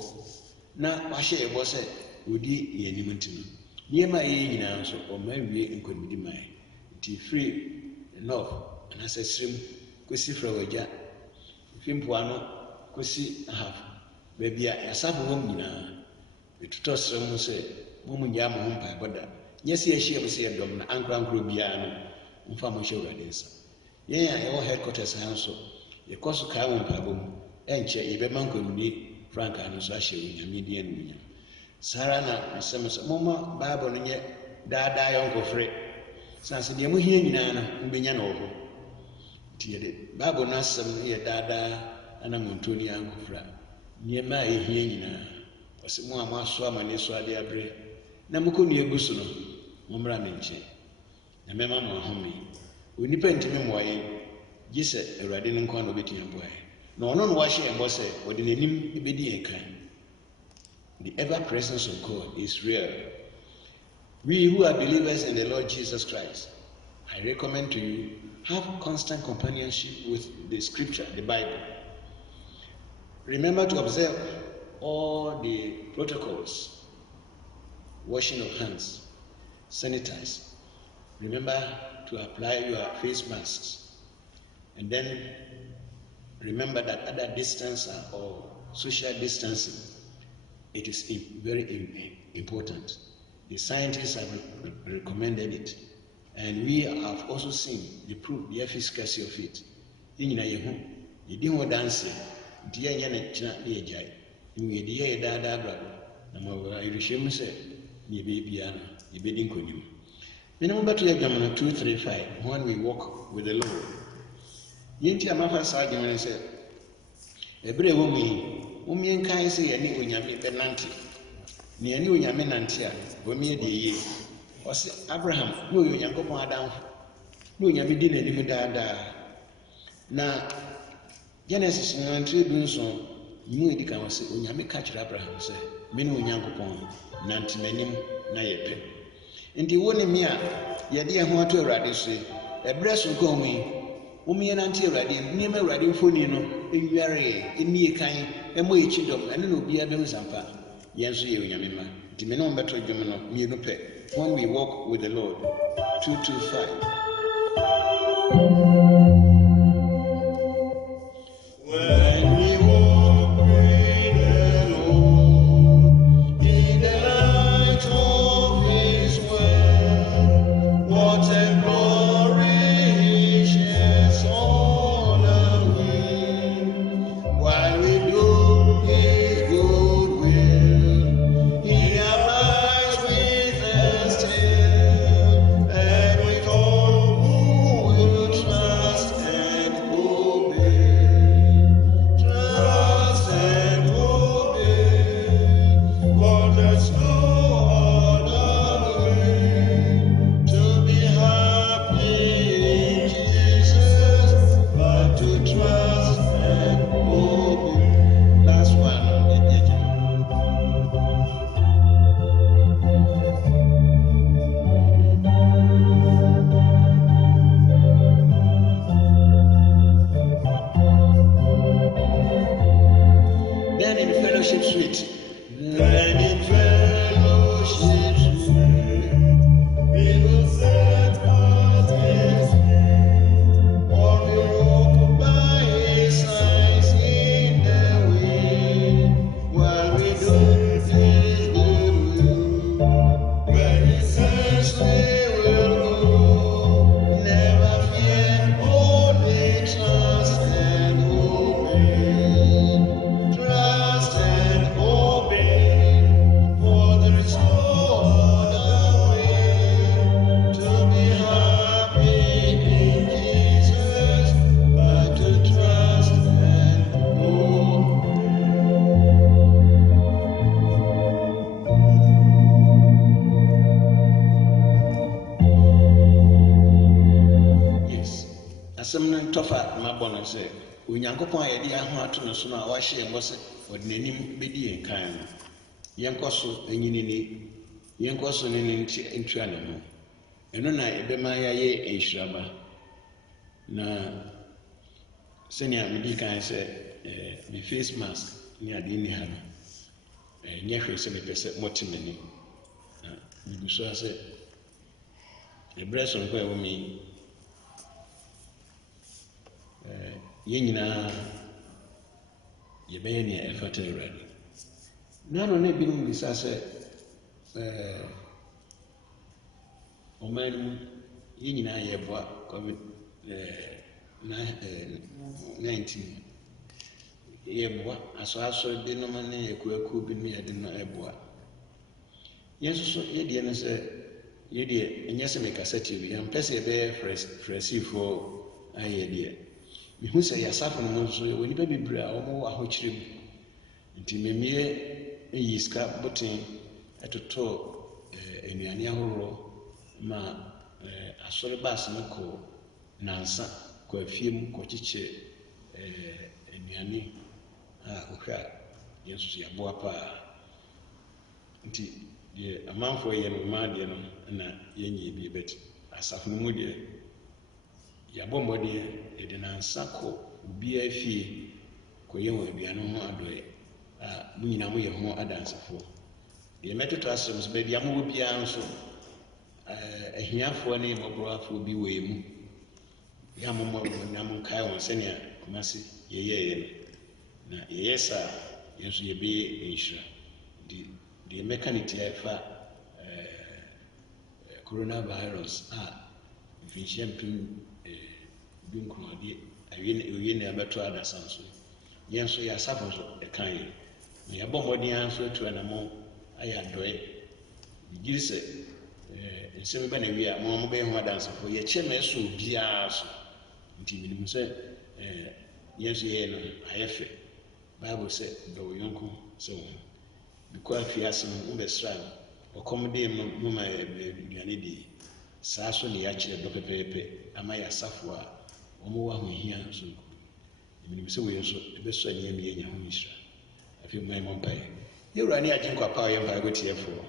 na wahyɛ yɛbɔ sɛ wɔdi yɛn anim nti no nneɛma a yɛyɛ nyinaa nso ɔma awie nkonimdi ma yɛ nti firi north anaasɛ serem kɔsi fra wagya fi mpoano kɔsi ahaf baabi a yɛasafo hɔ m nyinaa ɛtotɔ serɛ mu sɛ momu nyaa mo ho mpaebɔ da nyɛ sɛ yɛahyia mo sɛ yɛdɔm na ankorankoro biara no momfa mo hyɛ awurade nsa yɛn a yɛwɔ headquarters ha nso yɛkɔ so kaa wɔ mpaebɔ mu ɛnkyɛ yɛbɛma nkonimdi frankaa no so ahyɛ onyame di animuonyam saa ara na mesɛm sɛ momma bible no nyɛ daadaa yɔnkɔfrɛ sane sɛ deɛ mohia nyinaa no mobɛnya no wɔ hɔ nti yɛde bible no asɛm no yɛ daadaa anammɔntuo ne yɛankɔfrɛ a nneɛma a yɛhia nyinaa ɔsɛ mo a moaso amane so ade aberɛ na mokɔ nnua gu so no mommra me nkyɛn na mɛma mo ahome onipa ntimi mmoa yɛn gye sɛ awurade no nkwa na ɔbɛtumi aboa yɛn na ɔno no wahyɛ yɛn bɔ sɛ ɔde n'anim bɛdi yɛn kan. The ever presence of God is real. We who are believers in the Lord Jesus Christ, I recommend to you, have constant companionship with the scripture, the Bible. Remember to observe all the protocols, washing of hands, sanitize. Remember to apply your face masks. And then remember that other distance or social distancing, it is very important. The scientists have recommended it. And we have also seen the proof, the efficacy of it. Yɛnyina yɛ ho, yɛdi ho danse, nti yɛnyɛ ne kyena ne yɛgyae. Yɛde yɛ daadaa brado, na ma yɛrehwɛ mu sɛ ne yɛbɛyɛ biara no, yɛbɛdi nkonim. Mene mobɛto yɛ adwama no 235, when we walk with the Lord. Yɛnti a mafa saa adwama no sɛ, ɛberɛ ɛwɔ mu yi, yɛnkae sɛ yɛne onyame bɛnante. Ne yɛne onyame nante a, wɔmeyɛ deɛ yie. Ɔsɛ Abraham, ne ɔyɛ Onyankopɔn adamfo. no nya medi na nim daadaa na Genesis 9:7 mu edi kan wase onyame ka kyerɛ Abraham sɛ me ne Onyankopɔn nante n'anim na yɛpɛ nti wo ne me a yɛde yɛn ho ato Awurade so ɛbrɛ so nkɔ mu yi womeɛ nante Awurade nneɛma Awurade mfoni no ewiare enie kan ɛmɔ ekyi dɔm ɛne na obiara bɛhu sampa yɛn so yɛ onyame ma nti me ne wo bɛto dwom no mienu pɛ when we walk with the Lord 225 Tofa mabona sɛ Onyankopɔn a yɛde aho ato no so no a wahyɛ yɛn bɔ sɛ ɔde n'anim bɛdi yɛn kan no yɛnkɔ so anyinini yɛnkɔ so ne ntua ne ho ɛno na ɛbɛma yɛayɛ nhyiraba na sɛnea medi kan sɛ me face mask ne ade ni ha no nyɛ hwee sɛ mepɛ sɛ mɔte m'anim na bigu so a sɛ ɛberɛ sonko a ɛwɔ me yɛn nyinaa yɛbɛyɛ nea ɛfata Awurade nano na ebinom bisa sɛ ɔman no mu yɛn nyinaa yɛboa COVID-19 yɛboa asɔasɔ de nom ne ekuakuo bi ne yɛde no ɛboa yɛn nso so yɛdeɛ no sɛ yɛdeɛ ɛnyɛ sɛ mekasa tie bi yɛmpɛ sɛ yɛbɛyɛ frɛsifoɔ ayɛ deɛ mehu sɛ yɛasafo no mu nso yɛwɔ nnipa bebree a wɔwɔ ahokyerɛ mu nti mmemmie yi sika boten ɛtotɔ nnuane ahoroɔ ma asɔre baase no kɔ nansa kɔ afie mu kɔkyekyɛ nnuane a wohwɛ a yɛn nso so yɛaboa paa nti deɛ amanfoɔ yɛ no mmaa deɛ no na yɛnyɛ bi bɛt asafo no mu deɛ yɛabɔ mmɔden yɛde nansa kɔ obiara fie kɔyɛ wɔn aduane ho adɔeɛ a mo nyinaa moyɛ ho adansefoɔ deɛ mɛtoto asɛm so baabi a mowɔ biara nso ahiafoɔ ne mmɔborɔwafoɔ bi wɔ mu yɛ a mommɔ na monkae wɔn sɛnea Kumasi yɛyɛeɛ no na yɛyɛ saa yɛn nso yɛbɛyɛ nhyira deɛ mɛka ne tia ɛfa coronavirus a mfinhyia mpem bi nkurɔdeɛ awie na abɛto adasa nso yɛn nso yɛ asafo nso ɛka yɛ na yɛabɔ mmɔden ara nso atu anamɔ ayɛ adɔeɛ gyiri sɛ nsɛm bɛ na wie a mo bɛyɛ ho adansafo yɛkyɛ ma ɛso obiara so nti menim sɛ yɛn nso yɛyɛ no ayɛ fɛ Bible sɛ dɔ wo yɔnko sɛ wo ho bikɔ afie ase no wobɛsra no ɔkɔm de mo ma aduane di saa so ne yɛakyerɛ dɔ pɛpɛɛpɛ ama yɛ asafo a wɔwɔ ahohia nso menim sɛ wei nso ɛbɛsɔ nneɛma yɛnya ho nhyira afei mma mmɔ mpaeɛ yɛwura ne agye nkwa pa a ɔyɛ mpaeɛ bɔtiefoɔ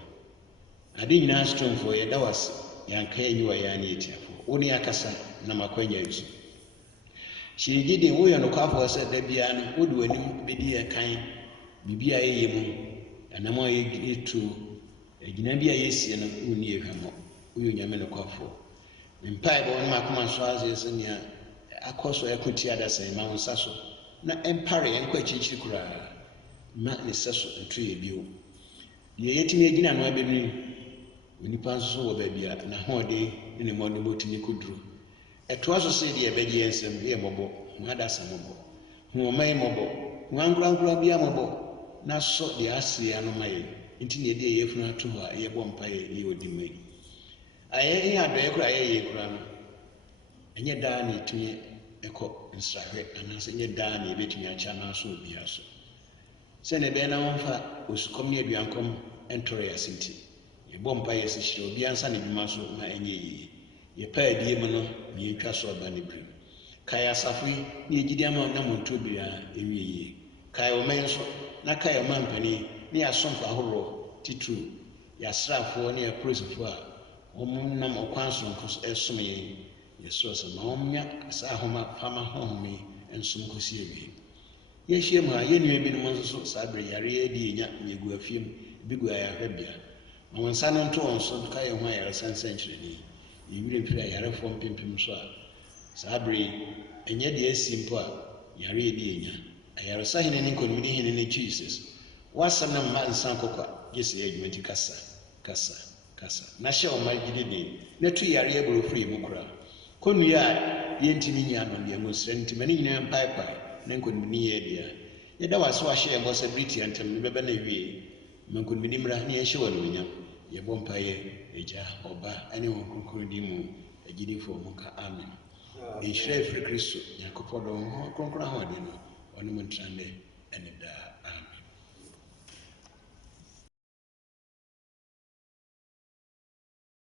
ade nyinaa sotomfoɔ yɛda wo ase yɛanka yɛnyi wɔ yɛa ne yɛtiafoɔ wo ne akasa na makwanya nsu hyɛ gye den woyɛ nokwafoɔ sɛ da biara no wode w'anim bɛdi ɛkan biribi a ɛyɛ mu ɛnam a yɛtuo agyina bi a yɛsie no wonni ɛhwammɔ woyɛ onyame nokwafoɔ ne mpae bɔ no makoma so aseɛ sɛ nea akɔ so ɛko ti adasa ma wo nsa so na ɛmpare ɛnkɔ akyirikyiri koraa ma ne sɛ so nto yɛ bio deɛ yɛtumi agyina no abɛnim onipa nso so wɔ baabi a n'ahoɔden ne mmɔde bɔtumi kɔduru ɛtoa so sɛ deɛ ɛbɛgye yɛ nsɛm yɛ mmɔbɔ ho adasa mmɔbɔ ho ɔman mmɔbɔ ho ankorankora bia mmɔbɔ na sɔ deɛ aseɛ no ma yɛ nti ne ɛdeɛ yɛfunu ato hɔ a yɛbɔ mpaeɛ yɛ ɔdi ma yi ayɛ adɔeɛ koraa yɛyɛ koraa no ɛnyɛ daa na ɛtumi ɛkɔ nsrahwɛ anaasɛ ɛnyɛ daa na yɛbɛtumi akyɛ ama so obiara so sɛne ɛbɛyɛ na wɔmfa osukɔm ne aduankɔm ɛntɔre yɛ ase nti yɛbɔ mpaeɛ sɛ hyerɛ obiara nsa ne dwuma so ma ɛnyɛ yie yɛpɛ adie mu no na yɛtwa so aba ne birim kae asafo yi ne yɛgyidi ama na mɔnto biara ɛwie yie kae ɔman nso na kae ɔman mpanin ne yɛasomfo ahoroɔ titiri yɛasraafoɔ ne yɛapolisifoɔ a wɔn nam ɔkwan sononko so ɛsom yɛn yɛsrɛ sɛ ma wɔnya saa ahoma fama honhome nsom kɔsi awie yɛahyia mu a yɛnnua binom nso so saa berɛ yare adi yɛnya na yɛgu afie mu bi gu ayarehwɛbea ma wɔn nsa no nto wɔn so ka yɛn ho ayaresa nsɛnkyerɛnne yɛwerɛ mfiri ayarefoɔ mpempem so a saa berɛ ɛnyɛ deɛ asi mpo a yare adi yɛnya ayaresa hene ne nkɔnimdi hene ne Jesus wasɛm na mma nsa nkɔkɔ a gye sɛ yɛ adwuma nti kasa na hyɛ ɔma gyidi den na tu yare aburo firi mu koraa kɔnnua a yɛntimi nya amandeɛ mu srɛ nti ma ne nyinaa mpaepae na nkɔnimdi yɛ deɛ yɛda wɔ ase wahyɛ yɛn bɔ sɛ biritia ntam ne bɛbɛ na awie ma nkɔnimdi mmra ne yɛnhyɛ wɔ anuonyam yɛbɔ mpaeɛ agya ɔba ne wɔn kronkron din mu agyidifoɔ mu ka amen nhyira ɛfiri kristo nyankopɔn dɔ ho kronkron ahoɔden no ɔne mu ntena nnɛ ɛne daa